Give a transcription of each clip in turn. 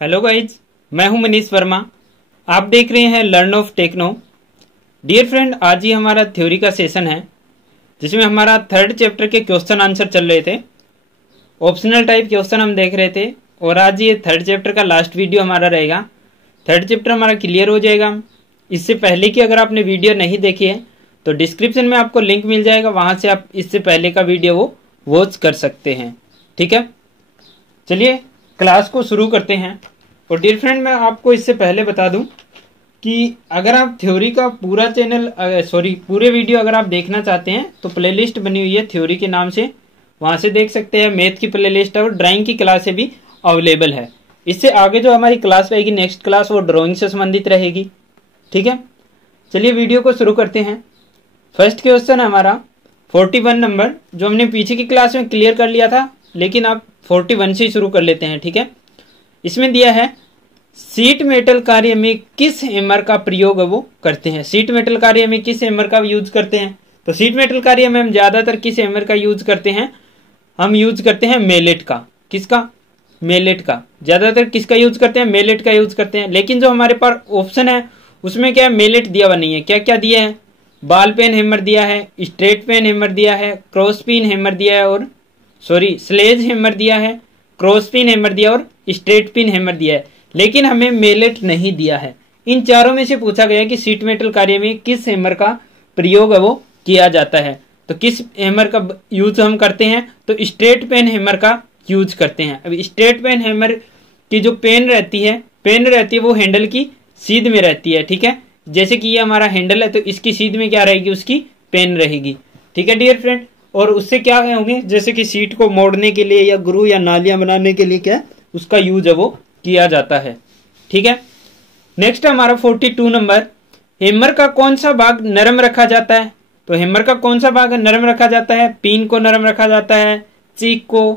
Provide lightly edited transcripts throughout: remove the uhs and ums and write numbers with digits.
Hello guys, मैं हूं मनीष वर्मा। आप देख रहे हैं learn of techno. Dear friend, आज ही हमारा थ्योरी का सेशन है जिसमें हमारा थर्ड चैप्टर के क्वेश्चन आंसर चल रहे थे। ऑप्शनल टाइप क्वेश्चन हम देख रहे थे और आज ये थर्ड चैप्टर का लास्ट वीडियो हमारा रहेगा। थर्ड चैप्टर हमारा क्लियर हो जाएगा। इससे पहले की अगर आपने वीडियो नहीं देखी है तो डिस्क्रिप्शन में आपको लिंक मिल जाएगा, वहां से आप इससे पहले का वीडियो वो वॉच कर सकते हैं। ठीक है, चलिए क्लास को शुरू करते हैं। और डियर फ्रेंड, मैं आपको इससे पहले बता दूं कि अगर आप थ्योरी का पूरा पूरे वीडियो अगर आप देखना चाहते हैं तो प्लेलिस्ट बनी हुई है थ्योरी के नाम से, वहां से देख सकते हैं। मैथ की प्लेलिस्ट और ड्राइंग की क्लासें भी अवेलेबल है। इससे आगे जो हमारी क्लास रहेगी, नेक्स्ट क्लास, वो ड्राइंग से संबंधित रहेगी। ठीक है, चलिए वीडियो को शुरू करते हैं। फर्स्ट क्वेश्चन है हमारा 41 नंबर, जो हमने पीछे की क्लास में क्लियर कर लिया था, लेकिन आप 41 से ही शुरू कर लेते हैं। ठीक है, इसमें दिया है शीट मेटल कार्य में किस हैमर का प्रयोग वो करते हैं। शीट मेटल कार्य में किस हैमर का यूज करते हैं? तो शीट मेटल कार्य में हम ज्यादातर किस हैमर का यूज करते हैं? हम यूज करते हैं मेलेट का। किसका? मेलेट का। ज्यादातर किसका यूज करते हैं? मेलेट का यूज करते हैं। लेकिन जो हमारे पास ऑप्शन है उसमें क्या है, मेलेट दिया हुआ नहीं है। क्या क्या दिया है? बॉल पेन हैमर दिया है, स्ट्रेट पेन हैमर दिया है, क्रॉस पिन हैमर दिया है और स्लेज हैमर दिया है, क्रॉस पिन हैमर दिया और स्ट्रेट पिन हैमर दिया है, लेकिन हमें मेलेट नहीं दिया है। इन चारों में से पूछा गया कि शीट मेटल कार्य में किस हैमर का प्रयोग है वो किया जाता है। तो किस हैमर का यूज हम करते हैं? तो स्ट्रेट पेन हैमर का यूज करते हैं। अब स्ट्रेट पेन हैमर की जो पेन रहती है वो हैंडल की सीध में रहती है। ठीक है, जैसे कि ये हमारा हैंडल है तो इसकी सीध में क्या रहेगी? उसकी पेन रहेगी। ठीक है डियर फ्रेंड, और उससे क्या होंगे, जैसे कि सीट को मोड़ने के लिए या ग्रू या नालियां बनाने के लिए क्या उसका यूज है वो किया जाता है। ठीक है, नेक्स्ट हमारा 42 नंबर, हैमर का कौन सा भाग नरम रखा जाता है? तो हैमर का कौन सा भाग नरम रखा जाता है? पिन को नरम रखा जाता है, चीक को,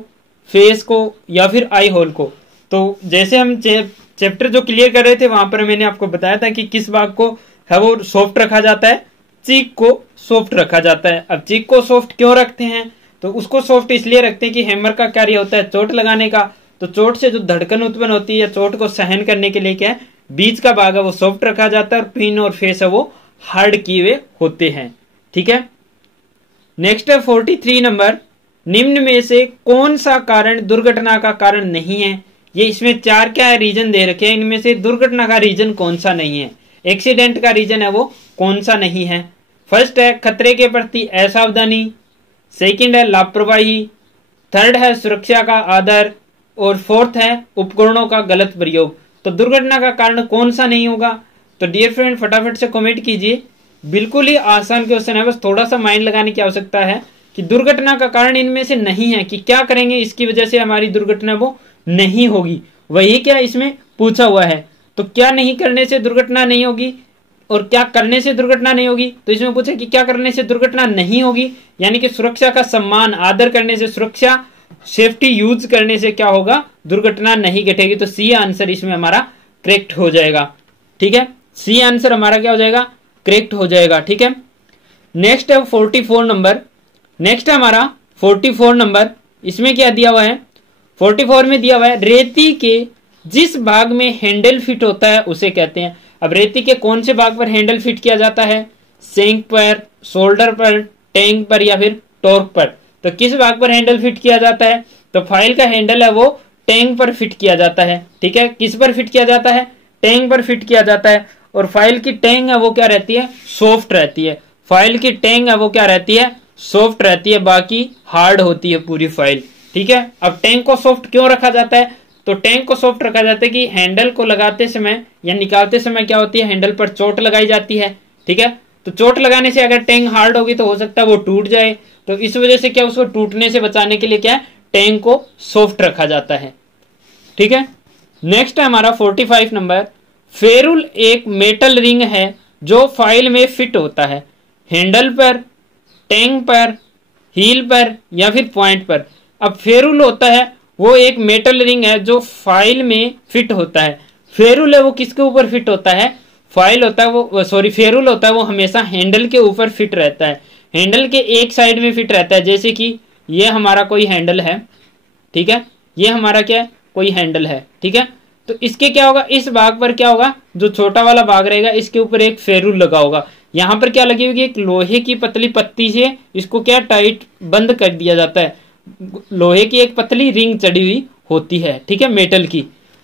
फेस को या फिर आई होल को। तो जैसे हम चैप्टर जो क्लियर कर रहे थे वहां पर मैंने आपको बताया था कि किस भाग को है वो सॉफ्ट रखा जाता है, चीक को सॉफ्ट रखा जाता है। अब चीक को सॉफ्ट क्यों रखते हैं? तो उसको सॉफ्ट इसलिए रखते हैं कि हैमर का कार्य होता है चोट लगाने का। तो चोट से जो धड़कन उत्पन्न होती है या चोट को सहन करने के लिए क्या है, बीच का भाग है वो सॉफ्ट रखा जाता है और पिन और फेस है वो हार्ड किए हुए होते हैं। ठीक है, नेक्स्ट है 43 नंबर, निम्न में से कौन सा कारण दुर्घटना का कारण नहीं है? ये इसमें चार क्या रीजन दे रखे हैं, इनमें से दुर्घटना का रीजन कौन सा नहीं है, एक्सीडेंट का रीजन है वो कौन सा नहीं है? फर्स्ट है खतरे के प्रति असावधानी, सेकंड है लापरवाही, थर्ड है सुरक्षा का आदर और फोर्थ है उपकरणों का गलत प्रयोग। तो दुर्घटना का कारण कौन सा नहीं होगा? तो डियर फ्रेंड फटाफट से कमेंट कीजिए। बिल्कुल ही आसान क्वेश्चन है, बस थोड़ा सा माइंड लगाने की आवश्यकता है कि दुर्घटना का कारण इनमें से नहीं है, कि क्या करेंगे इसकी वजह से हमारी दुर्घटना वो नहीं होगी, वही क्या इसमें पूछा हुआ है। तो क्या नहीं करने से दुर्घटना नहीं होगी और क्या करने से दुर्घटना नहीं होगी? तो इसमें पूछा कि क्या करने से दुर्घटना नहीं होगी, यानी कि सुरक्षा का सम्मान आदर करने से, सुरक्षा सेफ्टी यूज करने से क्या होगा, दुर्घटना नहीं घटेगी। तो सी आंसर इसमें हमारा करेक्ट हो जाएगा। ठीक है, सी आंसर हमारा क्या हो जाएगा, करेक्ट हो जाएगा। ठीक है, नेक्स्ट है 44 नंबर, नेक्स्ट है हमारा 44 नंबर, इसमें क्या दिया हुआ है? 44 में दिया हुआ है रेती के जिस भाग में हैंडल फिट होता है उसे कहते हैं। अब रेती के कौन से भाग पर हैंडल फिट किया जाता है? सेंक पर, शोल्डर पर, टैंक पर या फिर टॉर्क पर। तो किस भाग पर हैंडल फिट किया जाता है? तो फाइल का हैंडल है वो टैंक पर फिट किया जाता है। ठीक है, किस पर फिट किया जाता है? टैंक पर फिट किया जाता है। और फाइल की टैंक है वो क्या रहती है? सॉफ्ट रहती है। फाइल की टैंक है वो क्या रहती है? सॉफ्ट रहती है, बाकी हार्ड होती है पूरी फाइल। ठीक है, अब टैंक को सॉफ्ट क्यों रखा जाता है? तो टैंक को सॉफ्ट रखा जाता है कि हैंडल को लगाते समय या निकालते समय क्या होती है, हैंडल पर चोट लगाई जाती है। ठीक है, तो चोट लगाने से अगर टैंक हार्ड होगी तो हो सकता है वो टूट जाए। तो इस वजह से क्या, उसको टूटने से बचाने के लिए क्या है, टैंक को सॉफ्ट रखा जाता है। ठीक है, नेक्स्ट है हमारा 45 नंबर, फेरुल एक मेटल रिंग है जो फाइल में फिट होता है हैंडल पर, टैंक पर, हील पर या फिर पॉइंट पर। अब फेरुल होता है वो एक मेटल रिंग है जो फाइल में फिट होता है। फेरुल है वो किसके ऊपर फिट होता है? फाइल होता है वो फेरुल होता है वो हमेशा हैंडल के ऊपर फिट रहता है, हैंडल के एक साइड में फिट रहता है। जैसे कि ये हमारा कोई हैंडल है, ठीक है, ये हमारा क्या है, कोई हैंडल है। ठीक है, तो इसके क्या होगा, इस भाग पर क्या होगा, जो छोटा वाला भाग रहेगा इसके ऊपर एक फेरूल लगा होगा। यहाँ पर क्या लगी होगी, एक लोहे की पतली पत्ती से इसको क्या टाइट बंद कर दिया जाता है। लोहे की एक पतली रिंग चढ़ी हुई होती है, ठीक है, मेटल की।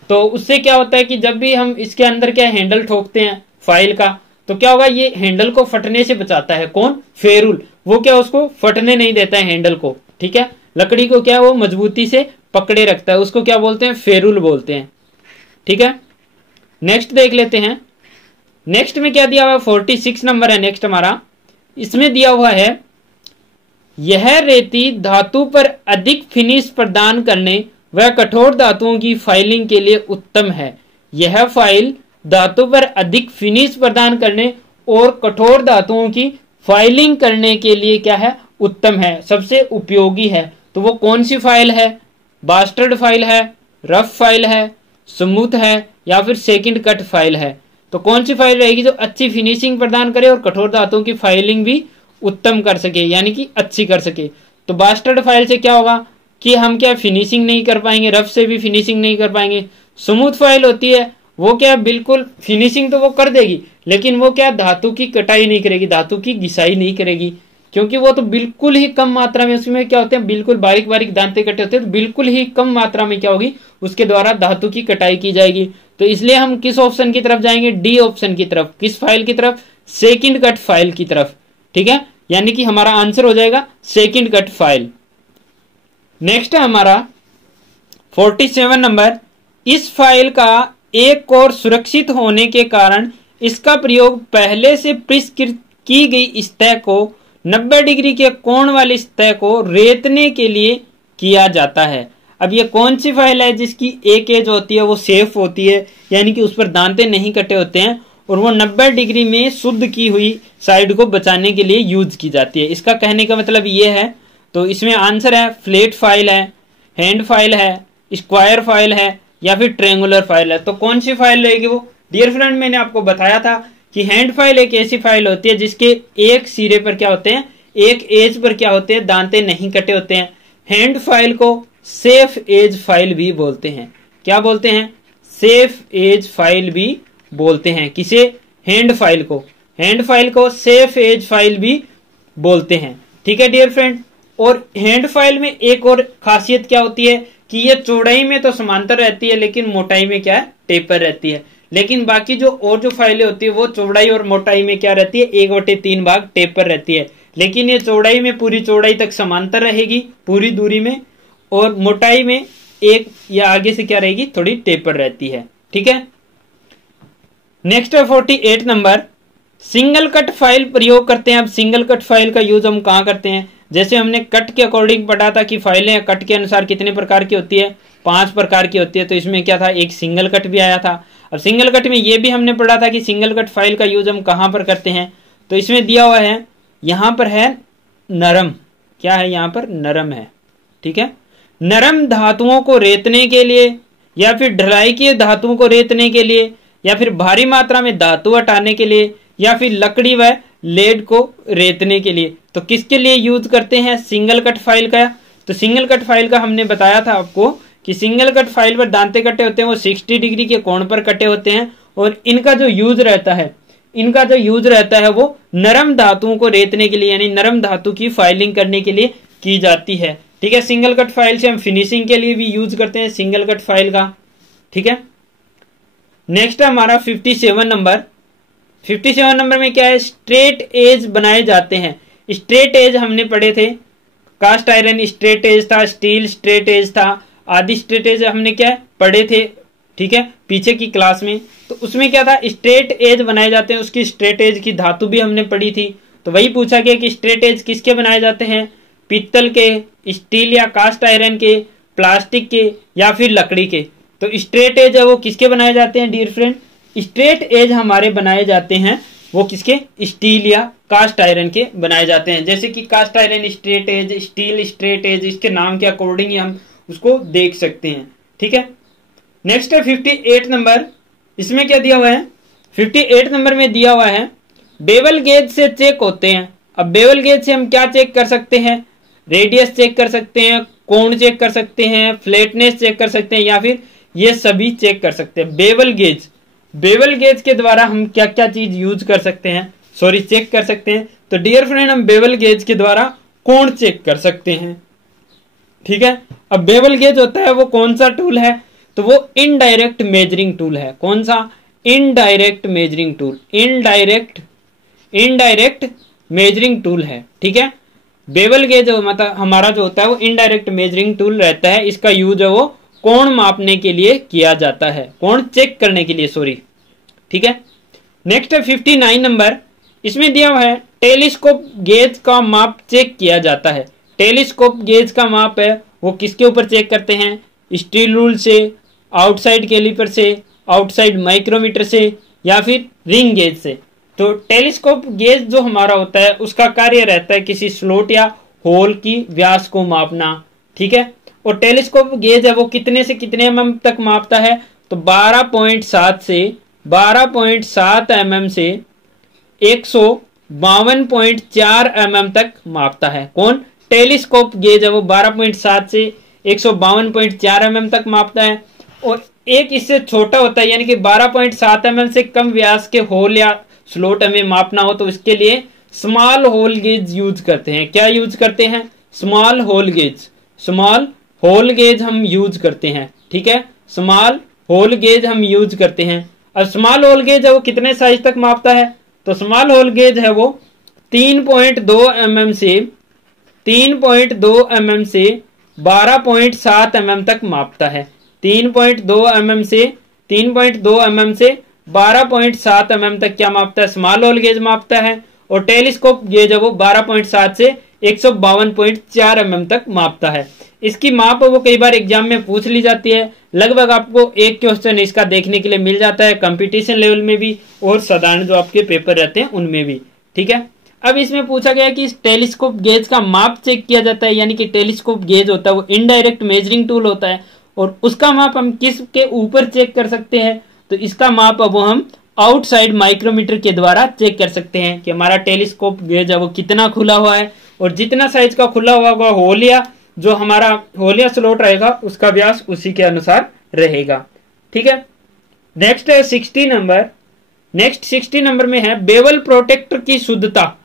तो उससे क्या होता है कि जब भी हम इसके अंदर क्या हैंडल ठोकते हैं फाइल का, तो क्या होगा, ये हैंडल को फटने से बचाता है। कौन, फेरूल, वो क्या उसको फटने नहीं देता है हैंडल को, ठीक है। लकड़ी को क्या वो मजबूती से पकड़े रखता है, उसको क्या बोलते हैं, फेरूल बोलते हैं, ठीक है। नेक्स्ट देख लेते हैं। नेक्स्ट में क्या दिया हुआ है, 46 नंबर है नेक्स्ट हमारा। इसमें दिया हुआ है, यह रेती धातु पर अधिक फिनिश प्रदान करने व कठोर धातुओं की फाइलिंग के लिए उत्तम है। यह फाइल धातु पर अधिक फिनिश प्रदान करने और कठोर धातुओं की फाइलिंग करने के लिए क्या है, उत्तम है, सबसे उपयोगी है। तो वो कौन सी फाइल है, बास्टर्ड फाइल है, रफ फाइल है, स्मूथ है, या फिर सेकंड कट फाइल है। तो कौन सी फाइल रहेगी जो अच्छी फिनिशिंग प्रदान करे और कठोर धातुओं की फाइलिंग भी उत्तम कर सके, यानी कि अच्छी कर सके। तो बास्टर्ड फाइल से क्या होगा कि हम क्या फिनिशिंग नहीं कर पाएंगे, रफ से भी फिनिशिंग नहीं कर पाएंगे। स्मूथ फाइल होती है वो क्या बिल्कुल फिनिशिंग तो वो कर देगी, लेकिन वो क्या धातु की कटाई नहीं करेगी, धातु की घिसाई नहीं करेगी, क्योंकि वो तो बिल्कुल ही कम मात्रा में, उसमें क्या होते हैं बिल्कुल बारीक बारीक दांते कटे होते हैं, तो बिल्कुल ही कम मात्रा में क्या होगी, उसके द्वारा धातु की कटाई की जाएगी। तो इसलिए हम किस ऑप्शन की तरफ जाएंगे, डी ऑप्शन की तरफ। किस फाइल की तरफ, सेकंड कट फाइल की तरफ, ठीक है। यानी कि हमारा आंसर हो जाएगा सेकंड कट फाइल। नेक्स्ट है हमारा 47 नंबर। इस फाइल का एक और सुरक्षित होने के कारण इसका प्रयोग पहले से परिष्कृत की गई सतह को 90 डिग्री के कोण वाली सतह को रेतने के लिए किया जाता है। अब ये कौन सी फाइल है जिसकी एक एज होती है वो सेफ होती है, यानी कि उस पर दांते नहीं कटे होते हैं, और वो 90 डिग्री में शुद्ध की हुई साइड को बचाने के लिए यूज की जाती है। इसका कहने का मतलब ये है, तो इसमें आंसर है फ्लैट फाइल है, हैंड फाइल है, स्क्वायर फाइल है, या फिर ट्रायंगुलर फाइल है। तो कौन सी फाइल रहेगी वो, डियर फ्रेंड मैंने आपको बताया था कि हैंड फाइल एक ऐसी फाइल होती है जिसके एक सिरे पर क्या होते हैं, एक एज पर क्या होते हैं, दांते नहीं कटे होते हैं। हैंड फाइल को सेफ एज फाइल भी बोलते हैं। क्या बोलते हैं, सेफ एज फाइल भी बोलते हैं। किसे, हैंड फाइल को, हैंड फाइल को सेफ एज फाइल भी बोलते हैं, ठीक है डियर फ्रेंड। और हैंड फाइल में एक और खासियत क्या होती है कि ये चौड़ाई में तो समांतर रहती है, लेकिन मोटाई में क्या है, टेपर रहती है। लेकिन बाकी जो और जो फाइलें होती है वो चौड़ाई और मोटाई में क्या रहती है, 1/3 भाग टेपर रहती है। लेकिन ये चौड़ाई में पूरी चौड़ाई तक समांतर रहेगी पूरी दूरी में, और मोटाई में एक या आगे से क्या रहेगी, थोड़ी टेपर रहती है, ठीक है। नेक्स्ट है 48 नंबर। सिंगल कट फाइल प्रयोग करते हैं। अब सिंगल कट फाइल का यूज हम कहाँ करते हैं, जैसे हमने कट के अकॉर्डिंग पढ़ा था कि फाइलें कट के अनुसार कितने प्रकार की होती है, 5 प्रकार की होती है। तो इसमें क्या था, एक सिंगल कट भी आया था। अब सिंगल कट में ये भी हमने पढ़ा था कि सिंगल कट फाइल का यूज हम कहाँ पर करते हैं। तो इसमें दिया हुआ है, यहाँ पर है नरम, क्या है यहाँ पर, नरम है, ठीक है। नरम धातुओं को रेतने के लिए, या फिर ढलाई की धातुओं को रेतने के लिए, या फिर भारी मात्रा में धातु हटाने के लिए, या फिर लकड़ी व लेड को रेतने के लिए। तो किसके लिए यूज करते हैं सिंगल कट फाइल का। तो सिंगल कट फाइल का हमने बताया था आपको कि सिंगल कट फाइल पर दांते कटे होते हैं वो 60 डिग्री के कोण पर कटे होते हैं, और इनका जो यूज रहता है वो नरम धातुओं को रेतने के लिए, यानी नरम धातु की फाइलिंग करने के लिए की जाती है, ठीक है। सिंगल कट फाइल से हम फिनिशिंग के लिए भी यूज करते हैं सिंगल कट फाइल का, ठीक है। नेक्स्ट है हमारा 57 नंबर। 57 नंबर में क्या है, स्ट्रेट एज बनाए जाते हैं। स्ट्रेट एज हमने पढ़े थे, कास्ट आयरन स्ट्रेट एज था, स्टील स्ट्रेट एज था, आदि स्ट्रेट एज हमने क्या पढ़े थे, ठीक है, पीछे की क्लास में। तो उसमें क्या था, स्ट्रेट एज बनाए जाते हैं, उसकी स्ट्रेट एज की धातु भी हमने पढ़ी थी। तो वही पूछा गया कि स्ट्रेट एज किसके बनाए जाते हैं, पीतल के, स्टील या कास्ट आयरन के, प्लास्टिक के, या फिर लकड़ी के। तो स्ट्रेट एज है वो किसके बनाए जाते हैं डियर फ्रेंड, स्ट्रेट एज हमारे बनाए जाते हैं वो किसके, स्टील या कास्ट आयरन के बनाए जाते हैं। जैसे कि cast iron straight edge, steel straight edge, इसके नाम के अकॉर्डिंग ही हम उसको देख सकते हैं, ठीक है। नेक्स्ट है 58 नंबर। इसमें क्या दिया हुआ है, 58 नंबर में दिया हुआ है बेवल गेज से चेक होते हैं। अब बेवल गेज से हम क्या चेक कर सकते हैं, रेडियस चेक कर सकते हैं, कोण चेक कर सकते हैं, फ्लैटनेस चेक कर सकते हैं, या फिर ये सभी चेक कर सकते हैं। बेवल गेज, बेवल गेज के द्वारा हम क्या क्या चीज यूज कर सकते हैं, सॉरी चेक कर सकते हैं। तो डियर फ्रेंड, हम बेवल गेज के द्वारा कोण चेक कर सकते हैं। ठीक है, अब बेवल गेज होता है वो कौन सा टूल है, तो वो इनडायरेक्ट मेजरिंग टूल है। कौन सा? Indirect measuring tool, indirect measuring tool है। ठीक है, बेवल गेज मतलब हमारा जो होता है वो इनडायरेक्ट मेजरिंग टूल रहता है। इसका यूज है वो कोण मापने के लिए किया जाता है, कोण चेक करने के लिए, सॉरी। ठीक है, नेक्स्ट है 59 नंबर। इसमें दिया हुआ है टेलीस्कोप गेज का माप चेक किया जाता है। टेलीस्कोप गेज का माप है वो किसके ऊपर चेक करते हैं? स्टील रूल से, आउटसाइड कैलिपर से, आउटसाइड माइक्रोमीटर से, या फिर रिंग गेज से। तो टेलीस्कोप गेज जो हमारा होता है उसका कार्य रहता है किसी स्लॉट या होल की व्यास को मापना। ठीक है, और टेलीस्कोप गेज है वो कितने से कितने mm तक मापता है? तो 12.7 से 12.7 mm से 152.4 mm तक मापता है। कौन? टेलीस्कोप गेज है वो 12.7 से 152.4 mm तक मापता है। और एक इससे छोटा होता है, यानी कि 12.7 mm से कम व्यास के होल या स्लॉट हमें मापना हो तो इसके लिए स्मॉल होल गेज यूज करते हैं। क्या यूज करते हैं? Small hole gauge, small hole gauge हम यूज करते हैं। ठीक है, स्मॉल होल गेज हम यूज करते हैं। अब स्मॉल होल गेज है वो कितने साइज तक मापता है? तो स्मॉल होल गेज है वो 3.2 mm से 12.7 mm तक मापता है। 3.2 mm से 12.7 mm तक क्या मापता है? स्मॉल होल गेज मापता है। और टेलीस्कोप गेज है वो 12.7 से 152.4 mm तक मापता है। इसकी माप वो कई बार एग्जाम में पूछ ली जाती है। लगभग आपको एक क्वेश्चन इसका देखने के लिए मिल जाता है, कंपटीशन लेवल में भी और साधारण जो आपके पेपर रहते हैं उनमें भी। ठीक है, अब इसमें पूछा गया कि इस टेलीस्कोप गेज का माप चेक किया जाता है, यानी कि टेलीस्कोप गेज होता है वो इनडायरेक्ट मेजरिंग टूल होता है और उसका माप हम किसके ऊपर चेक कर सकते हैं? तो इसका माप अब हम आउटसाइड माइक्रोमीटर के द्वारा चेक कर सकते हैं कि हमारा टेलीस्कोप गेज है वो कितना खुला हुआ है, और जितना साइज का खुला हुआ होगा होल या जो हमारा होल या स्लॉट रहेगा उसका व्यास उसी के अनुसार रहेगा। ठीक है, नेक्स्ट है 60 नंबर। नेक्स्ट 60 नंबर में है बेवल प्रोटेक्टर की शुद्धता।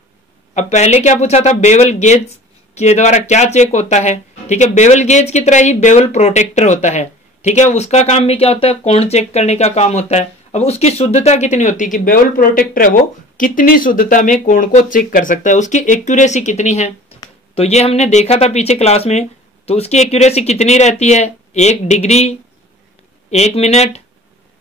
अब पहले क्या पूछा था? बेवल गेज के द्वारा क्या चेक होता है? ठीक है, बेवल गेज की तरह ही बेवल प्रोटेक्टर होता है। ठीक है, उसका काम भी क्या होता है? कोण चेक करने का काम होता है। अब उसकी शुद्धता कितनी होती है कि बेवल प्रोटेक्टर है वो कितनी शुद्धता में कोण को चेक कर सकता है, उसकी एक्यूरेसी कितनी है? तो ये हमने देखा था पीछे क्लास में। तो उसकी एक्यूरेसी कितनी रहती है? 1 डिग्री, 1 मिनट,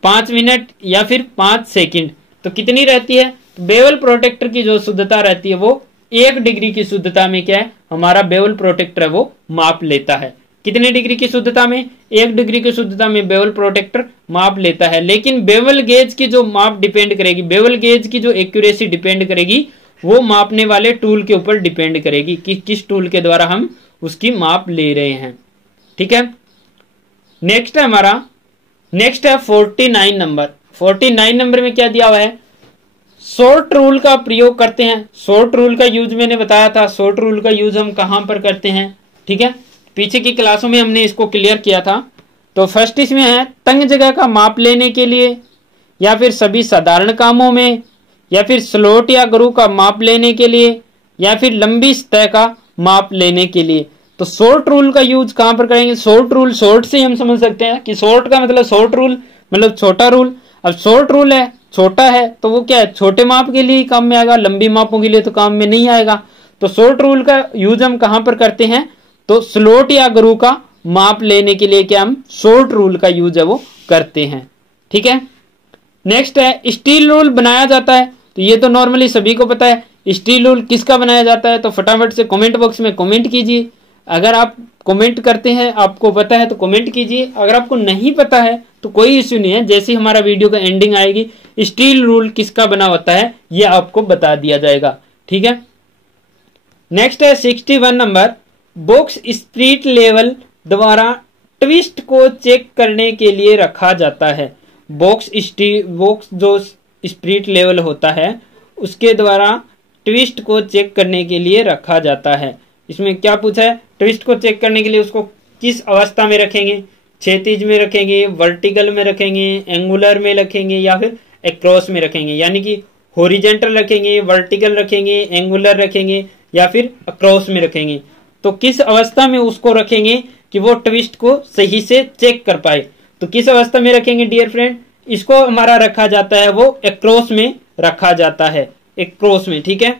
5 मिनट या फिर 5 सेकंड। तो कितनी रहती है? तो बेवल प्रोटेक्टर की जो शुद्धता रहती है वो 1 डिग्री की शुद्धता में क्या है? हमारा बेवल प्रोटेक्टर है वो माप लेता है। कितने डिग्री की शुद्धता में? 1 डिग्री की शुद्धता में बेवल प्रोटेक्टर माप लेता है। लेकिन बेवल गेज की जो माप डिपेंड करेगी, बेवल गेज की जो एक्यूरेसी डिपेंड करेगी वो मापने वाले टूल के ऊपर डिपेंड करेगी कि किस टूल के द्वारा हम उसकी माप ले रहे हैं। ठीक है, नेक्स्ट है हमारा, नेक्स्ट है 49 नंबर। 49 नंबर में क्या दिया हुआ है? शॉर्ट रूल का प्रयोग करते हैं। शॉर्ट रूल का यूज मैंने बताया था, शॉर्ट रूल का यूज हम कहां पर करते हैं? ठीक है, पीछे की क्लासों में हमने इसको क्लियर किया था। तो फर्स्ट इसमें है तंग जगह का माप लेने के लिए, या फिर सभी साधारण कामों में, या फिर स्लॉट या ग्रू का माप लेने के लिए, या फिर लंबी सतह का माप लेने के लिए। तो शॉर्ट रूल का यूज कहां पर करेंगे? शॉर्ट रूल, शॉर्ट से हम समझ सकते हैं कि शॉर्ट का मतलब शॉर्ट रूल मतलब छोटा रूल। अब शॉर्ट रूल है, छोटा है, तो वो क्या है? छोटे माप के लिए काम में आएगा, लंबी मापों के लिए तो काम में नहीं आएगा। तो शॉर्ट रूल का यूज हम कहां पर करते हैं? तो स्लॉट या ग्रू का माप लेने के लिए क्या हम शॉर्ट रूल का यूज है वो करते हैं। ठीक है, नेक्स्ट है स्टील रूल बनाया जाता है। तो ये तो नॉर्मली सभी को पता है। स्टील रूल किसका बनाया जाता है? तो फटाफट से कमेंट बॉक्स में कमेंट कीजिए। अगर आप कमेंट करते हैं, आपको पता है तो कमेंट कीजिए। अगर आपको नहीं पता है तो कोई इश्यू नहीं है, जैसे ही हमारा वीडियो का एंडिंग आएगी स्टील रूल किसका बना होता है ये आपको बता दिया जाएगा। ठीक है, नेक्स्ट है 61 नंबर। बॉक्स स्पिरिट लेवल द्वारा ट्विस्ट को चेक करने के लिए रखा जाता है। बॉक्स जो स्पिरिट लेवल होता है उसके द्वारा ट्विस्ट को चेक करने के लिए रखा जाता है। इसमें क्या पूछा है? ट्विस्ट को चेक करने के लिए उसको किस अवस्था में रखेंगे, क्षैतिज में रखेंगे, वर्टिकल में रखेंगे, एंगुलर में रखेंगे या फिर एक्रॉस में रखेंगे, यानी कि हॉरिजॉन्टल रखेंगे, वर्टिकल रखेंगे, एंगुलर रखेंगे या फिर अक्रॉस में रखेंगे। तो किस अवस्था में उसको रखेंगे कि वो ट्विस्ट को सही से चेक कर पाए। तो किस अवस्था में रखेंगे डियर फ्रेंड, इसको हमारा रखा जाता है वो एक्रॉस में रखा जाता है, एक्रॉस में, ठीक है।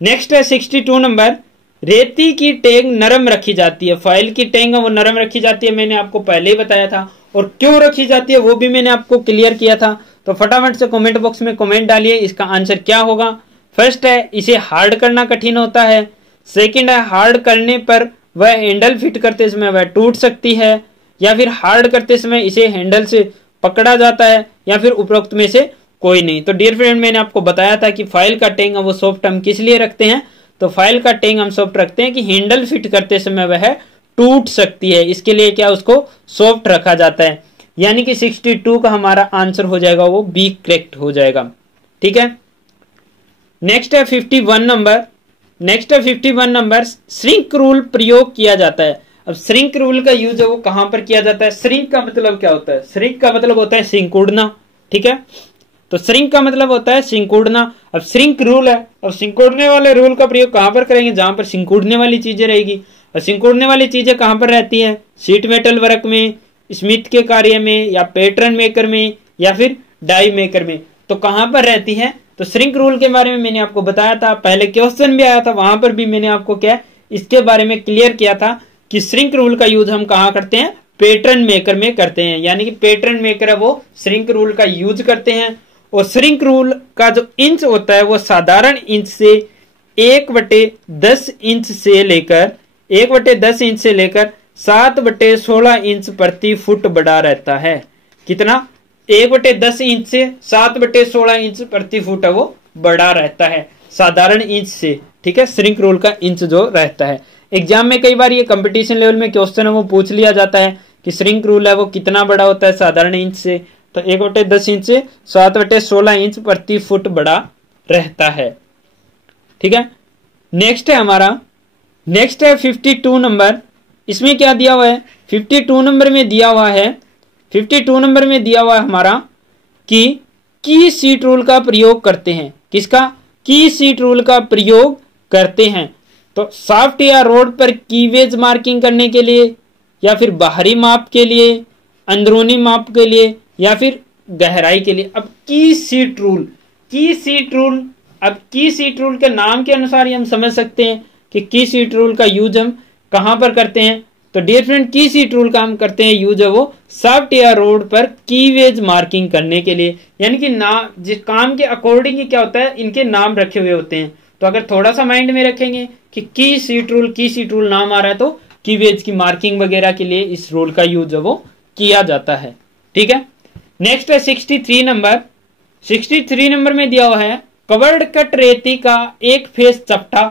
नेक्स्ट है 62 नंबर, रेती की टैंक नरम रखी जाती है। फाइल की टैंक वो नरम रखी जाती है, मैंने आपको पहले ही बताया था, और क्यों रखी जाती है वो भी मैंने आपको क्लियर किया था। तो फटाफट से कमेंट बॉक्स में कमेंट डालिए, इसका आंसर क्या होगा। फर्स्ट है इसे हार्ड करना कठिन होता है। सेकंड है हार्ड करने पर वह हैंडल फिट करते समय वह टूट सकती है, या फिर हार्ड करते समय इसे हैंडल से पकड़ा जाता है, या फिर उपरोक्त में से कोई नहीं। तो डियर फ्रेंड मैंने आपको बताया था कि फाइल का टैंक वो सॉफ्ट हम किस लिए रखते हैं, तो फाइल का टैंक हम सॉफ्ट रखते हैं कि हैंडल फिट करते समय वह टूट सकती है, इसके लिए क्या उसको सॉफ्ट रखा जाता है। यानी कि 62 का हमारा आंसर हो जाएगा वो बी करेक्ट हो जाएगा, ठीक है। नेक्स्ट है 51 नंबर, नेक्स्ट है 51 नंबर, श्रिंक रूल प्रयोग किया जाता है। अब श्रिंक रूल का यूज है वो कहां पर किया जाता है। श्रिंक का मतलब क्या होता है, श्रिंक का मतलब होता है सिंकुड़ना, ठीक है। तो श्रिंक का मतलब होता है सिंकुड़ना। अब श्रिंक रूल है, अब सिंकुड़ने वाले रूल का प्रयोग कहां पर करेंगे, जहां पर सिंकुड़ने वाली चीजें रहेगी। और सिंकुड़ने वाली चीजें कहां पर रहती है, शीट मेटल वर्क में, स्मिथ के कार्य में, या पैटर्न मेकर में, या फिर डाई मेकर में। तो कहां पर रहती है, तो श्रिंक रूल के बारे में मैंने आपको बताया था, पहले क्वेश्चन भी आया था, वहां पर भी मैंने आपको क्या इसके बारे में क्लियर किया था कि श्रिंक रूल का यूज हम कहां करते हैं, पैटर्न मेकर में करते हैं। यानी कि पैटर्न मेकर है वो श्रिंक रूल का यूज करते हैं। और श्रिंक रूल का जो इंच होता है वो साधारण इंच से 1/10 इंच से लेकर 1/10 इंच से लेकर 7/16 इंच प्रति फुट बड़ा रहता है। कितना, 1/10 इंच से 7/16 इंच प्रति फुट है वो बड़ा रहता है साधारण इंच से, ठीक है। श्रिंक रूल का इंच जो रहता है, एग्जाम में कई बार ये कंपटीशन लेवल में क्वेश्चन है वो पूछ लिया जाता है कि श्रिंक रूल है वो कितना बड़ा होता है साधारण इंच से, तो 1/10 इंच से 7/16 इंच प्रति फुट बड़ा रहता है, ठीक है। नेक्स्ट है हमारा, नेक्स्ट है 52 नंबर, इसमें क्या दिया हुआ है, 52 नंबर में दिया हुआ है, 52 नंबर में दिया हुआ है हमारा कि की सीट रूल का प्रयोग करते हैं। किसका, की सीट रूल का प्रयोग करते हैं। तो सॉफ्ट या रोड पर कीवेज मार्किंग करने के लिए, या फिर बाहरी माप के लिए, अंदरूनी माप के लिए, या फिर गहराई के लिए। अब की सीट रूल, की सीट रूल, अब की सीट रूल के नाम के अनुसार ही हम समझ सकते हैं कि की सीट रूल का यूज हम कहां पर करते हैं। तो डियर फ्रेंड की सीट रूल का हम करते हैं यूज है वो सॉफ्ट या रोड पर कीवेज मार्किंग करने के लिए। यानी कि नाम जिस काम के अकॉर्डिंग क्या होता है, इनके नाम रखे हुए होते हैं। तो अगर थोड़ा सा माइंड में रखेंगे कि की सीट रूल नाम आ रहा है तो कीवेज की मार्किंग वगैरह के लिए इस रूल का यूज है वो किया जाता है, ठीक है। नेक्स्ट है 63 नंबर, 63 नंबर में दिया हुआ है कवर्ड कट रेती का एक फेस चपटा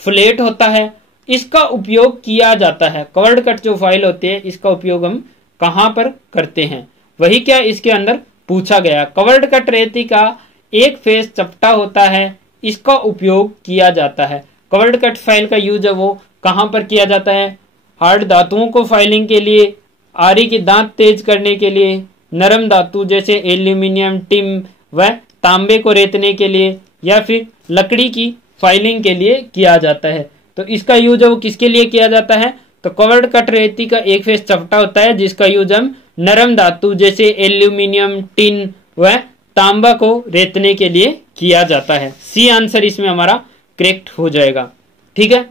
फ्लैट होता है, इसका उपयोग किया जाता है। कवर्ड कट जो फाइल होती है इसका उपयोग हम कहां पर करते हैं, वही क्या इसके अंदर पूछा गया। कवर्ड कट रेती का एक फेस चपटा होता है, इसका उपयोग किया जाता है। कवर्ड कट फाइल का यूज है वो कहां पर किया जाता है, हार्ड धातुओं को फाइलिंग के लिए, आरी के दांत तेज करने के लिए, नरम धातु जैसे एल्यूमिनियम, टिन व तांबे को रेतने के लिए, या फिर लकड़ी की फाइलिंग के लिए किया जाता है। तो इसका यूज है वो किसके लिए किया जाता है, तो कवर्ड कट रेती का एक फेस चपटा होता है जिसका यूज हम नरम धातु जैसे एल्यूमिनियम, टिन व तांबा को रेतने के लिए किया जाता है। सी आंसर इसमें हमारा करेक्ट हो जाएगा, ठीक है।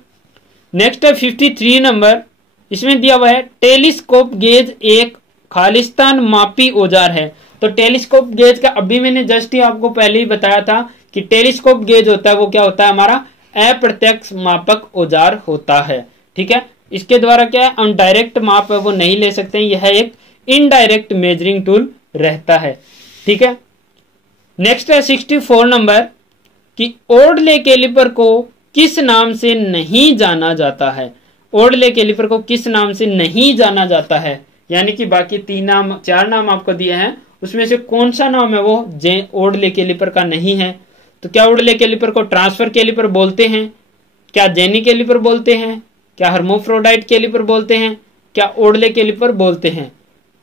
नेक्स्ट है 53 नंबर, इसमें दिया हुआ है टेलीस्कोप गेज एक खालिस्तान मापी औजार है। तो टेलीस्कोप गेज का अभी मैंने जस्ट ही आपको पहले ही बताया था कि टेलीस्कोप गेज होता है वो क्या होता है, हमारा अप्रत्यक्ष मापक औजार होता है, ठीक है। इसके द्वारा क्या है, हम डायरेक्ट माप है वो नहीं ले सकते हैं, यह एक इनडायरेक्ट मेजरिंग टूल रहता है, ठीक है। नेक्स्ट है 64 नंबर कि ओडले कैलिपर को किस नाम से नहीं जाना जाता है। ओडले कैलिपर को किस नाम से नहीं जाना जाता है, यानी कि बाकी 4 नाम आपको दिए हैं, उसमें से कौन सा नाम है वो ओडले कैलिपर का नहीं है। तो क्या ओडले कैलिपर को ट्रांसफर कैलिपर बोलते हैं, क्या जेनी कैलिपर बोलते हैं, क्या हर्मोफ्रोडाइट कैलिपर बोलते हैं, क्या ओडले कैलिपर बोलते हैं।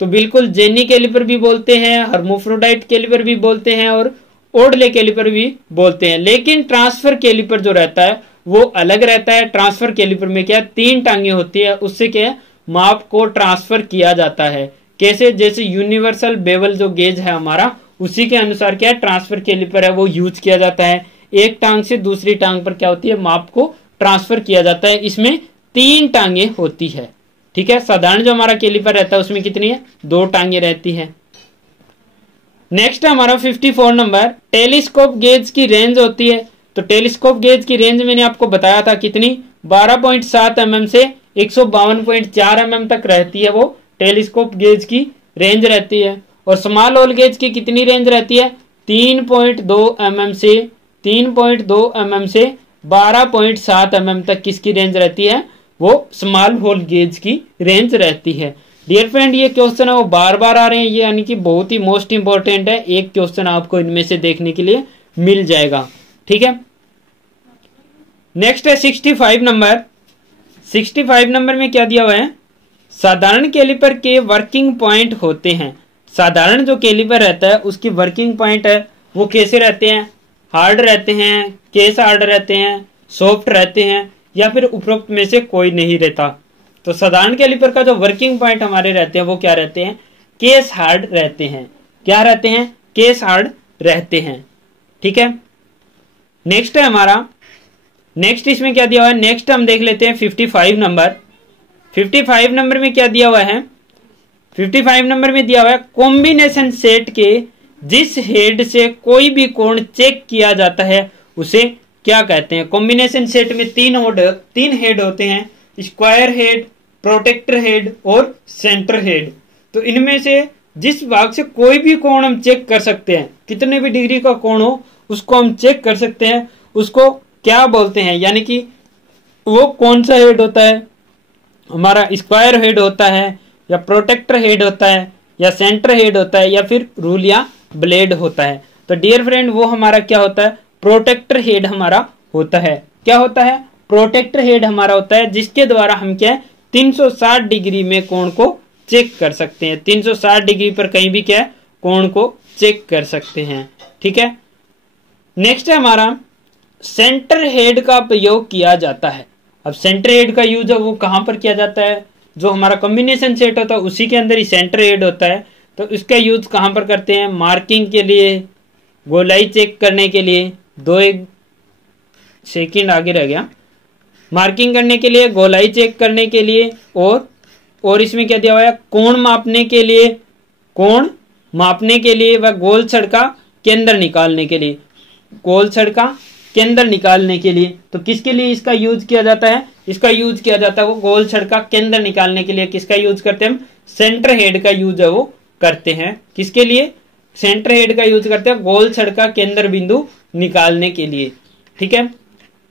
तो बिल्कुल जेनी कैलिपर भी बोलते हैं, हर्माफ्रोडाइट कैलिपर भी बोलते हैं और ओडले कैलिपर भी बोलते हैं। लेकिन ट्रांसफर कैलिपर जो रहता है वो अलग रहता है। ट्रांसफर कैलिपर में क्या 3 टांगे होती है, उससे क्या माप को ट्रांसफर किया जाता है। कैसे, जैसे यूनिवर्सल बेवल जो गेज है हमारा, उसी के अनुसार क्या ट्रांसफर कैलिपर है वो यूज किया जाता है। एक टांग से दूसरी टांग पर क्या होती है, माप को ट्रांसफर किया जाता है। इसमें 3 टांगे होती है। ठीक है, साधारण जो हमारा कैलिपर रहता है उसमें कितनी है, 2 टांगे रहती है। नेक्स्ट है हमारा 54 नंबर, टेलीस्कोप गेज की रेंज होती है। तो टेलीस्कोप गेज की रेंज मैंने आपको बताया था कितनी, 12.7 mm से 152.4 mm तक रहती है, वो टेलीस्कोप गेज की रेंज रहती है। और स्मॉल होल गेज की कितनी रेंज रहती है, 3.2 mm से 12.7 mm तक किसकी रेंज रहती है, वो स्मॉल होल गेज की रेंज रहती है। डियर फ्रेंड, ये क्वेश्चन है वो बार बार आ रहे हैं, ये यानी कि बहुत ही मोस्ट इंपॉर्टेंट है। एक क्वेश्चन आपको इनमें से देखने के लिए मिल जाएगा। ठीक है, नेक्स्ट है 65 नंबर। 65 नंबर में क्या दिया हुआ है, साधारण कैलिपर के वर्किंग पॉइंट होते हैं। साधारण जो कैलिपर रहता है उसकी वर्किंग पॉइंट है वो कैसे रहते हैं, हार्ड रहते हैं, केस हार्ड रहते हैं, सॉफ्ट रहते हैं, या फिर उपरोक्त में से कोई नहीं रहता। तो साधारण कैलिपर का जो वर्किंग पॉइंट हमारे रहते हैं वो क्या रहते हैं, केस हार्ड रहते हैं। क्या रहते हैं, केस हार्ड रहते हैं। ठीक है, नेक्स्ट है हमारा, नेक्स्ट इसमें क्या दिया हुआ है, नेक्स्ट हम देख लेते हैं 55 नंबर। 55 नंबर में क्या दिया हुआ है, 55 नंबर में दिया हुआ है कॉम्बिनेशन सेट के जिस हेड से कोई भी कोण चेक किया जाता है उसे क्या कहते हैं। कॉम्बिनेशन सेट में 3 हेड होते हैं, स्क्वायर हेड, प्रोटेक्टर हेड और सेंटर हेड। तो इनमें से जिस भाग से कोई भी कोण हम चेक कर सकते हैं, कितने भी डिग्री का कोण हो उसको हम चेक कर सकते हैं, उसको क्या बोलते हैं, यानी कि वो कौन सा हेड होता है, हमारा स्क्वायर हेड होता है या प्रोटेक्टर हेड होता है या सेंटर हेड होता है या फिर रूल या ब्लेड होता है। तो डियर फ्रेंड, वो हमारा क्या होता है, प्रोटेक्टर हेड हमारा होता है। क्या होता है, प्रोटेक्टर हेड हमारा होता है, जिसके द्वारा हम क्या 360 डिग्री में कोण को चेक कर सकते हैं। 360 डिग्री पर कहीं भी क्या कोण को चेक कर सकते हैं। ठीक है, नेक्स्ट है हमारा सेंटर हेड का प्रयोग किया जाता है। अब सेंटर हेड का यूज है वो कहां पर किया जाता है, जो हमारा कॉम्बिनेशन सेट होता है उसी के अंदर ही सेंटर हेड होता है। तो इसका यूज कहां पर करते हैं, मार्किंग के लिए, गोलाई चेक करने के लिए, 1 सेकंड आगे रह गया, मार्किंग करने के लिए, गोलाई चेक करने के लिए, और इसमें क्या दिया हुआ है, कोण मापने के लिए, कोण मापने के लिए व गोल छड़ का केंद्र निकालने के लिए, गोल छड़ का केंद्र निकालने के लिए। तो किसके लिए इसका यूज किया जाता है, इसका यूज किया जाता है वो गोल छड़ का केंद्र निकालने के लिए। किसका यूज करते हैं हम, सेंटर हेड का यूज है वो करते हैं। किसके लिए, सेंटर हेड का यूज करते हैं गोल छड़ का केंद्र बिंदु निकालने के लिए। ठीक है,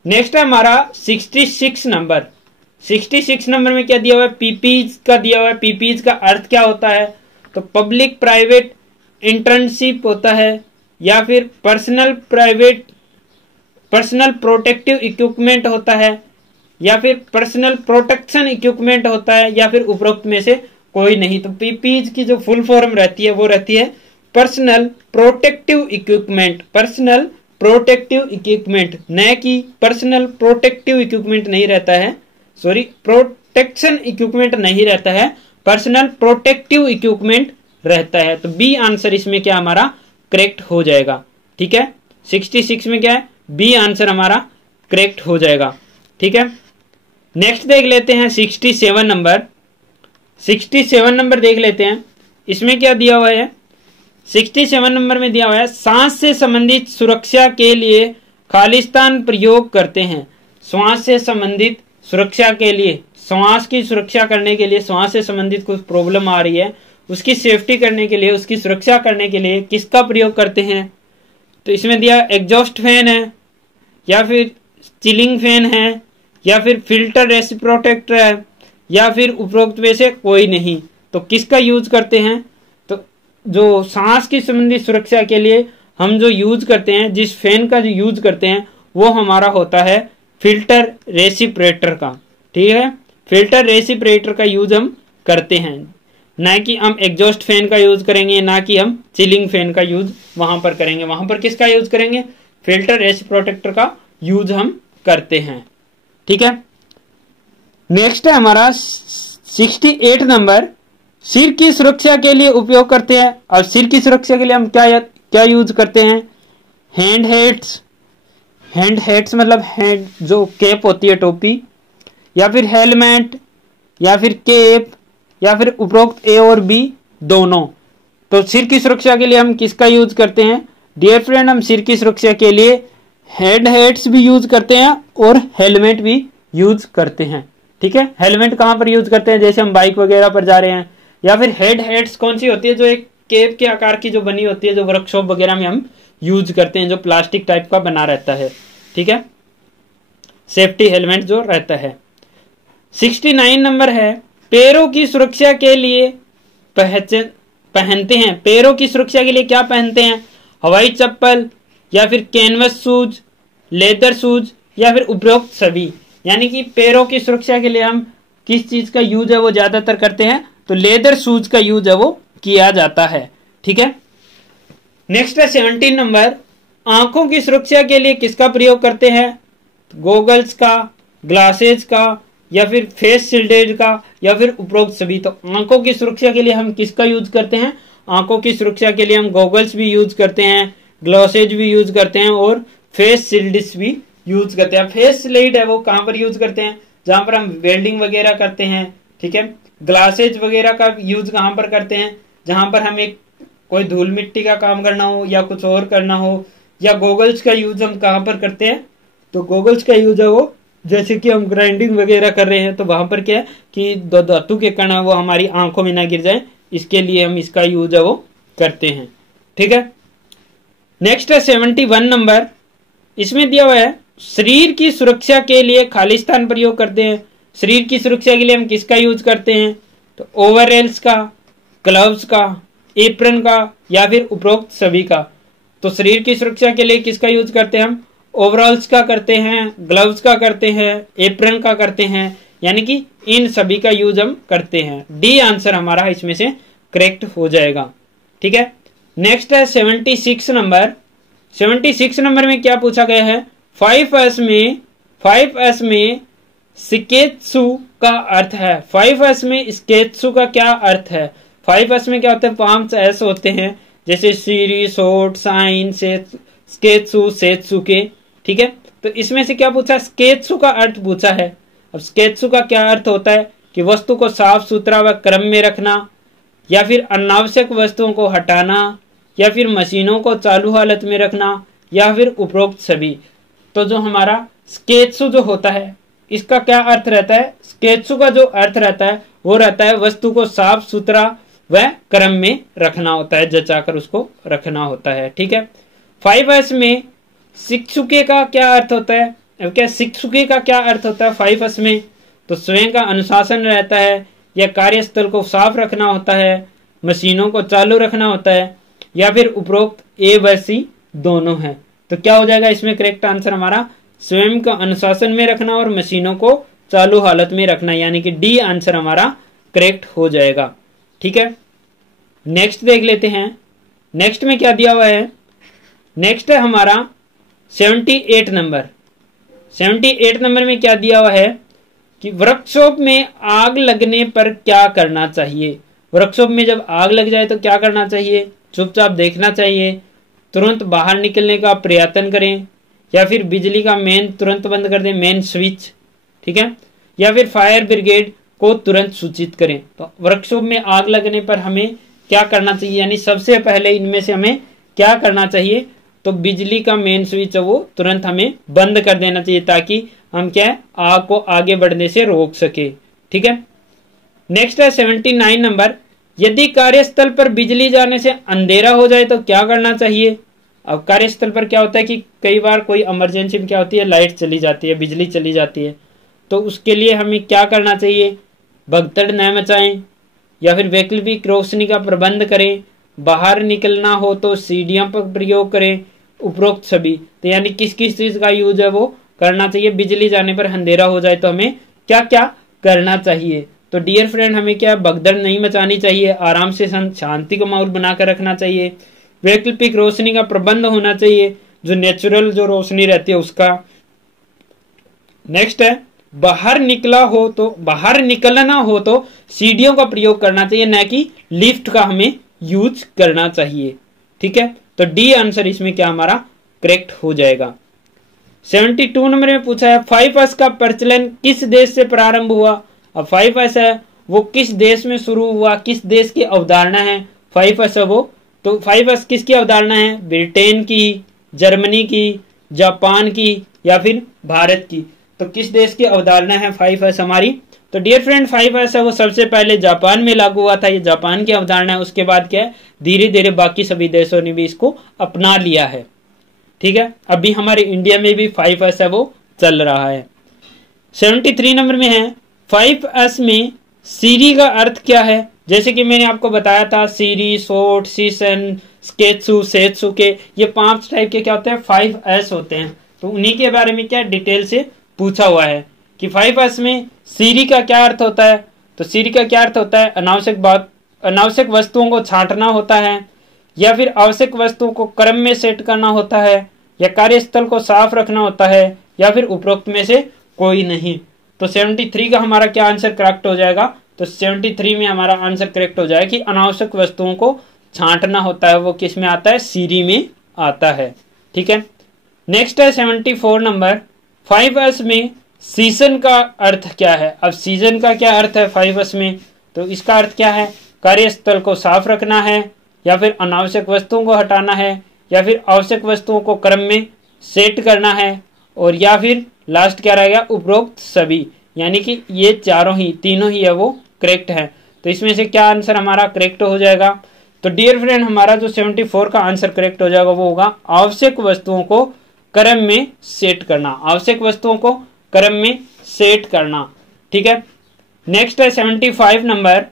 नेक्स्ट है हमारा 66 नंबर। 66 नंबर में क्या दिया हुआ है, पीपीज का दिया हुआ है। पीपीज का अर्थ क्या होता है, तो पब्लिक प्राइवेट इंटर्नशिप होता है, या फिर पर्सनल प्रोटेक्टिव इक्विपमेंट होता है, या फिर पर्सनल प्रोटेक्शन इक्विपमेंट होता है, या फिर उपरोक्त में से कोई नहीं। तो पीपीज की जो फुल फॉर्म रहती है वो रहती है personal protective equipment. Personal protective equipment, न कि पर्सनल प्रोटेक्टिव इक्विपमेंट नहीं रहता है, सॉरी प्रोटेक्शन इक्विपमेंट नहीं रहता है, पर्सनल प्रोटेक्टिव इक्विपमेंट रहता है। तो बी आंसर इसमें क्या हमारा करेक्ट हो जाएगा। ठीक है, 66 में क्या है, बी आंसर हमारा करेक्ट हो जाएगा। ठीक है, नेक्स्ट देख लेते हैं 67 नंबर। 67 नंबर देख लेते हैं, इसमें क्या दिया हुआ है, 67 नंबर में दिया हुआ है सांस से संबंधित सुरक्षा के लिए खालिस्तान प्रयोग करते हैं। श्वास से संबंधित सुरक्षा के लिए, श्वास की सुरक्षा करने के लिए, श्वास से संबंधित कुछ प्रॉब्लम आ रही है उसकी सेफ्टी करने के लिए, उसकी सुरक्षा करने के लिए किसका प्रयोग करते हैं। तो इसमें दिया एग्जॉस्ट फैन है, या फिर चिलिंग फैन है, या फिर फिल्टर रेसिप्रोटेक्टर है, या फिर उपरोक्त में से कोई नहीं। तो किसका यूज करते हैं, तो जो सांस की संबंधित सुरक्षा के लिए हम जो यूज करते हैं, जिस फैन का जो यूज करते हैं वो हमारा होता है फिल्टर रेसिप्रेटर का। ठीक है, फिल्टर रेसिप्रेटर का यूज हम करते हैं, ना कि हम एग्जॉस्ट फैन का यूज करेंगे, ना कि हम चिलिंग फैन का यूज वहां पर करेंगे। वहां पर किसका यूज करेंगे? फिल्टर एयर प्रोटेक्टर का यूज हम करते हैं। ठीक है, नेक्स्ट है हमारा 68 नंबर, सिर की सुरक्षा के लिए उपयोग करते हैं। और सिर की सुरक्षा के लिए हम क्या यूज करते हैं? Hand heads. हैंड हेड्स मतलब हैंड जो कैप होती है, टोपी, या फिर हेलमेट, या फिर कैप, या फिर उपरोक्त ए और बी दोनों। तो सिर की सुरक्षा के लिए हम किसका यूज करते हैं? डियर फ्रेंड, हम सिर की सुरक्षा के लिए हेड हेड्स भी यूज करते हैं और हेलमेट भी यूज करते हैं। ठीक है, हेलमेट कहां पर यूज करते हैं? जैसे हम बाइक वगैरह पर जा रहे हैं। या फिर हेड हेड्स कौन सी होती है? जो एक कैप के आकार की जो बनी होती है, जो वर्कशॉप वगैरह में हम यूज करते हैं, जो प्लास्टिक टाइप का बना रहता है। ठीक है, सेफ्टी हेलमेट जो रहता है। 69 नंबर है, पैरों की सुरक्षा के लिए पहनते हैं। पैरों की सुरक्षा के लिए क्या पहनते हैं? हवाई चप्पल, या फिर कैनवस शूज, लेदर शूज, या फिर उपरोक्त सभी। यानी कि पैरों की सुरक्षा के लिए हम किस चीज का यूज है वो ज्यादातर करते हैं? तो लेदर शूज का यूज है वो किया जाता है। ठीक है, नेक्स्ट है 17 नंबर, आंखों की सुरक्षा के लिए किसका प्रयोग करते हैं? गोगल्स का, ग्लासेज का, या फिर फेस शील्डेड का, या फिर उपरोक्त सभी। तो आंखों की सुरक्षा के लिए हम किसका यूज करते हैं? आंखों की सुरक्षा के लिए हम गोगल्स भी यूज करते हैं, ग्लासेज भी यूज करते हैं, और फेस शील्ड्स भी यूज करते हैं। फेस शील्ड है वो कहां पर यूज करते हैं? जहां पर हम वेल्डिंग वगैरह करते हैं। ठीक है, ग्लासेज वगैरह का यूज कहां पर करते हैं? जहां पर हमें कोई धूल मिट्टी का काम करना हो या कुछ और करना हो। या गोगल्स का यूज हम कहां पर करते हैं? तो गोगल्स का यूज है वो जैसे कि हम ग्राइंडिंग वगैरह कर रहे हैं, तो वहां पर क्या है कि धातु के कण है वो हमारी आंखों में ना गिर जाए, इसके लिए हम इसका यूज है वो करते हैं। ठीक है, नेक्स्ट है 71 नंबर, इसमें दिया हुआ है शरीर की सुरक्षा के लिए खालिस्तान प्रयोग करते हैं। शरीर की सुरक्षा के लिए हम किसका यूज करते हैं? तो ओवरऑल्स का, ग्लव्स का, एप्रन का, या फिर उपरोक्त सभी का। तो शरीर की सुरक्षा के लिए किसका यूज करते हैं हम? ओवरऑल्स का करते हैं, ग्लव्स का करते हैं, एप्रन का करते हैं, यानी कि इन सभी का यूज हम करते हैं। डी आंसर हमारा इसमें से करेक्ट हो जाएगा। ठीक है, नेक्स्ट है 76 नंबर। 76 नंबर में क्या पूछा गया है? 5S में स्केत्सु का अर्थ है। 5S में स्केत्सु का क्या अर्थ है? 5S में क्या होता है? 5 S होते हैं, जैसे सीरी, शॉर्ट, साइन, स्केत्सु, सेत्सुके। ठीक है, तो इसमें से क्या पूछा? स्केत्सु का अर्थ पूछा है। अब स्केत्सु का क्या अर्थ होता है? कि वस्तु को साफ सुथरा व क्रम में रखना, या फिर अनावश्यक वस्तुओं को हटाना, या फिर मशीनों को चालू हालत में रखना, या फिर उपरोक्त सभी। तो जो हमारा स्केत्सु जो होता है, इसका क्या अर्थ रहता है? स्केत्सु का जो अर्थ रहता है वो रहता है वस्तु को साफ सुथरा व क्रम में रखना होता है, जचाकर उसको रखना होता है। ठीक है, 5S में शिक्षुके का क्या अर्थ होता है? अब क्या शिक्षुके का क्या अर्थ होता है 5S में? तो स्वयं का अनुशासन रहता है, या कार्यस्थल को साफ रखना होता है, मशीनों को चालू रखना होता है, या फिर उपरोक्त ए व सी दोनों है। तो क्या हो जाएगा इसमें करेक्ट आंसर हमारा? स्वयं का अनुशासन में रखना और मशीनों को चालू हालत में रखना, यानी कि डी आंसर हमारा करेक्ट हो जाएगा। ठीक है, नेक्स्ट देख लेते हैं। नेक्स्ट में क्या दिया हुआ है? नेक्स्ट है हमारा 78 नंबर। 78 नंबर में क्या दिया हुआ है कि वर्कशॉप में आग लगने पर क्या करना चाहिए? वर्कशॉप में जब आग लग जाए तो क्या करना चाहिए? चुपचाप देखना चाहिए, तुरंत बाहर निकलने का प्रयत्न करें, या फिर बिजली का मेन तुरंत बंद कर दें, मेन स्विच। ठीक है, या फिर फायर ब्रिगेड को तुरंत सूचित करें। तो वर्कशॉप में आग लगने पर हमें क्या करना चाहिए? यानी सबसे पहले इनमें से हमें क्या करना चाहिए? तो बिजली का मेन स्विच है वो तुरंत हमें बंद कर देना चाहिए, ताकि हम क्या है आग को आगे बढ़ने से रोक सके। ठीक है, नेक्स्ट है 79 नंबर, यदि कार्यस्थल पर बिजली जाने से अंधेरा हो जाए तो क्या करना चाहिए? अब कार्यस्थल पर क्या होता है कि कई बार कोई इमरजेंसी में क्या होती है, लाइट चली जाती है, बिजली चली जाती है, तो उसके लिए हमें क्या करना चाहिए? भगदड़ न मचाएं, या फिर वैकल्पिक रोशनी का प्रबंध करें, बाहर निकलना हो तो सीढ़ियों पर प्रयोग करें, उपरोक्त सभी। तो यानी किस किस चीज का यूज है वो करना चाहिए? बिजली जाने पर अंधेरा हो जाए तो हमें क्या क्या करना चाहिए? तो डियर फ्रेंड हमें क्या भगदड़ नहीं मचानी चाहिए, आराम से शांति का माहौल बनाकर रखना चाहिए। वैकल्पिक रोशनी का प्रबंध होना चाहिए, जो नेचुरल जो रोशनी रहती है उसका। नेक्स्ट है बाहर निकलना हो तो सीढ़ियों का प्रयोग करना चाहिए, न कि लिफ्ट का हमें यूज करना चाहिए। ठीक है, तो डी आंसर इसमें क्या हमारा करेक्ट हो जाएगा। 72 नंबर में पूछा है 5S का प्रचलन किस देश से प्रारंभ हुआ। अब 5S है वो किस देश में शुरू हुआ, किस देश की अवधारणा है 5S है वो। तो 5S किसकी अवधारणा है, ब्रिटेन की, जर्मनी की, जापान की या फिर भारत की। तो किस देश की अवधारणा है 5S हमारी। तो डियर फ्रेंड 5S है वो सबसे पहले जापान में लागू हुआ था, ये जापान की अवधारणा है। उसके बाद क्या है धीरे धीरे बाकी सभी देशों ने भी इसको अपना लिया है। ठीक है, अभी हमारे इंडिया में भी 5S है वो चल रहा है। 73 नंबर में है 5S में सीरी का अर्थ क्या है। जैसे कि मैंने आपको बताया था सीरी, शॉर्ट, सीसन, स्केत्सु, सेत्सु के ये 5 टाइप के क्या होते हैं 5S होते हैं। तो उन्हीं के बारे में क्या डिटेल से पूछा हुआ है कि 5S में सीरी का क्या अर्थ होता है। तो सीरी का क्या अर्थ होता है, अनावश्यक वस्तुओं को छांटना होता है, या फिर आवश्यक वस्तुओं को क्रम में सेट करना होता है, या कार्यस्थल को साफ रखना होता है, या फिर उपरोक्त में से कोई नहीं। तो 73 का हमारा क्या आंसर करेक्ट हो जाएगा। तो 73 में हमारा आंसर करेक्ट हो जाएगा कि अनावश्यक वस्तुओं को छांटना होता है, वो किस में आता है, सीरी में आता है। ठीक है, नेक्स्ट है 74 नंबर 5S में सीजन का अर्थ क्या है। अब सीजन का क्या अर्थ है 5S में, तो इसका अर्थ क्या है, कार्यस्थल को साफ रखना है, या फिर अनावश्यक वस्तुओं को हटाना है, या फिर आवश्यक वस्तुओं को क्रम में सेट करना है, और या फिर लास्ट क्या रहेगा उपरोक्त सभी। यानी कि ये तीनों ही है वो करेक्ट है। तो इसमें से क्या आंसर हमारा करेक्ट हो जाएगा। तो डियर फ्रेंड हमारा जो 74 का आंसर करेक्ट हो जाएगा वो होगा आवश्यक वस्तुओं को क्रम में सेट करना, आवश्यक वस्तुओं को क्रम में सेट करना। ठीक है, नेक्स्ट है 75 नंबर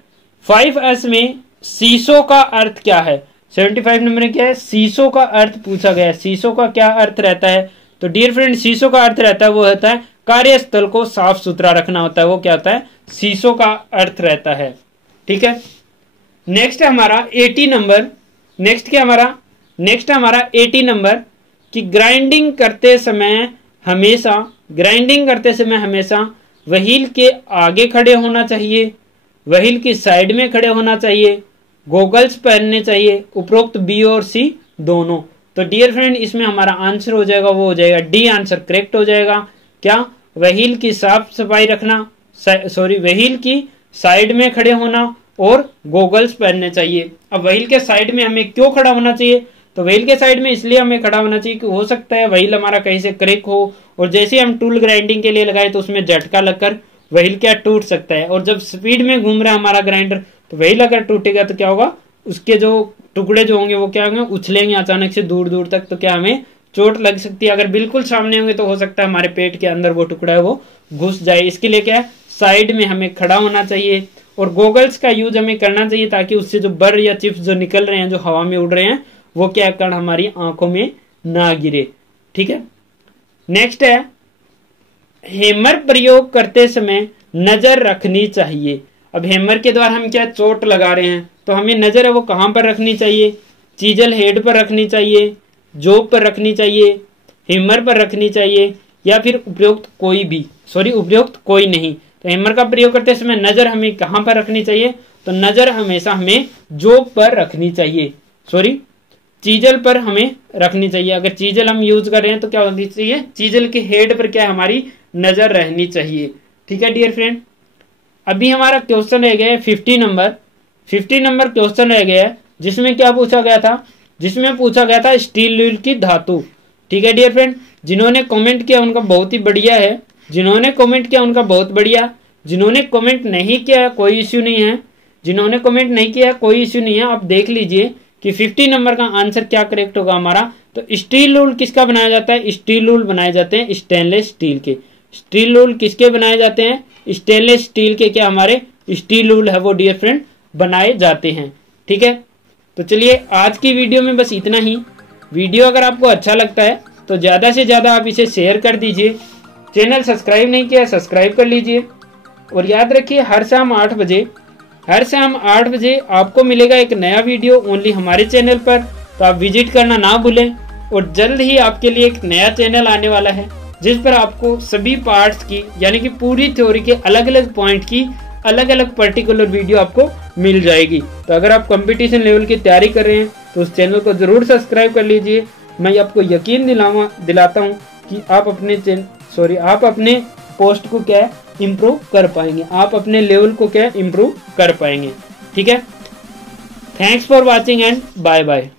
5S में सीसो का अर्थ क्या है। 75 नंबर में क्या है, सीसो का अर्थ पूछा गया है। सीसो का क्या अर्थ रहता है, तो डियर फ्रेंड सीसो का अर्थ रहता है वो होता है कार्यस्थल को साफ सुथरा रखना होता है, वो क्या होता है सीसो का अर्थ रहता है। ठीक है, नेक्स्ट है हमारा 80 नंबर। नेक्स्ट हमारा 80 नंबर कि ग्राइंडिंग करते समय हमेशा व्हील के आगे खड़े होना चाहिए, व्हील की साइड में खड़े होना चाहिए, गोगल्स पहनने चाहिए, उपरोक्त बी और सी दोनों। तो डियर फ्रेंड इसमें हमारा आंसर हो जाएगा वो हो जाएगा डी आंसर करेक्ट हो जाएगा। क्या, व्हील की साफ सफाई रखना, व्हील की साइड में खड़े होना और गोगल्स पहनने चाहिए। अब व्हील के साइड में हमें क्यों खड़ा होना चाहिए, तो व्हील के साइड में इसलिए हमें खड़ा होना चाहिए कि हो सकता है व्हील हमारा कहीं से क्रैक हो, और जैसे हम टूल ग्राइंडिंग के लिए लगाए तो उसमें झटका लगकर व्हील क्या टूट सकता है, और जब स्पीड में घूम रहा है हमारा ग्राइंडर तो व्हील अगर टूटेगा तो क्या होगा, उसके जो टुकड़े जो होंगे वो क्या होंगे, उछलेंगे अचानक से दूर दूर तक, तो क्या हमें चोट लग सकती है। अगर बिल्कुल सामने होंगे तो हो सकता है हमारे पेट के अंदर वो टुकड़ा है वो घुस जाए। इसके लिए क्या है, साइड में हमें खड़ा होना चाहिए, और गोगल्स का यूज हमें करना चाहिए ताकि उससे जो बर या चिप्स जो निकल रहे हैं, जो हवा में उड़ रहे हैं, वो क्या कण हमारी आंखों में ना गिरे। ठीक है, नेक्स्ट है हैमर प्रयोग करते समय नजर रखनी चाहिए। अब हैमर के द्वारा हम क्या चोट लगा रहे हैं, तो हमें नजर है वो कहां पर रखनी चाहिए, चीजल हेड पर रखनी चाहिए, जोब पर रखनी चाहिए, हैमर पर रखनी चाहिए, या फिर उपयुक्त कोई नहीं। तो हैमर का प्रयोग करते समय नजर हमें कहां पर रखनी चाहिए, तो नजर हमेशा हमें जोब पर रखनी चाहिए, चीजल पर हमें रखनी चाहिए। अगर चीजल हम यूज कर रहे हैं तो क्या होनी चाहिए, चीजल के हेड पर क्या हमारी नजर रहनी चाहिए। ठीक है डियर फ्रेंड, अभी हमारा क्वेश्चन रह गया है 50 नंबर क्वेश्चन रह गया है, जिसमें क्या पूछा गया था, जिसमें पूछा गया था स्टील व्हील की धातु। ठीक है डियर फ्रेंड, जिन्होंने कमेंट किया उनका बहुत ही बढ़िया है, जिन्होंने कमेंट किया उनका बहुत बढ़िया, जिन्होंने कमेंट नहीं किया कोई इश्यू नहीं है, जिन्होंने कमेंट नहीं किया कोई इश्यू नहीं है। आप देख लीजिए कि 50 नंबर का आंसर क्या करेक्ट होगा हमारा। तो स्टील रूल किसका बनाया जाता है, स्टील रूल बनाए जाते हैं स्टेनलेस स्टील के। स्टील रूल किसके बनाए जाते हैं, स्टेनलेस स्टील के क्या हमारे स्टील रूल है वो डियर फ्रेंड बनाए जाते हैं। ठीक है, तो चलिए आज की वीडियो में बस इतना ही। वीडियो अगर आपको अच्छा लगता है तो ज्यादा से ज्यादा आप इसे शेयर कर दीजिए। चैनल सब्सक्राइब नहीं किया सब्सक्राइब कर लीजिए। और याद रखिए हर शाम 8 बजे आपको मिलेगा एक नया वीडियो ओनली हमारे चैनल पर, तो आप विजिट करना ना भूलें। और जल्द ही आपके लिए एक नया चैनल आने वाला है जिस पर आपको सभी पार्ट्स की यानी कि पूरी थ्योरी के अलग अलग पॉइंट की अलग अलग पर्टिकुलर वीडियो आपको मिल जाएगी। तो अगर आप कंपटीशन लेवल की तैयारी कर रहे हैं तो उस चैनल को जरूर सब्सक्राइब कर लीजिए। मैं आपको यकीन दिलाता हूँ कि आप अपने पोस्ट को क्या इम्प्रूव कर पाएंगे, आप अपने लेवल को क्या इम्प्रूव कर पाएंगे। ठीक है, thanks for watching and bye bye.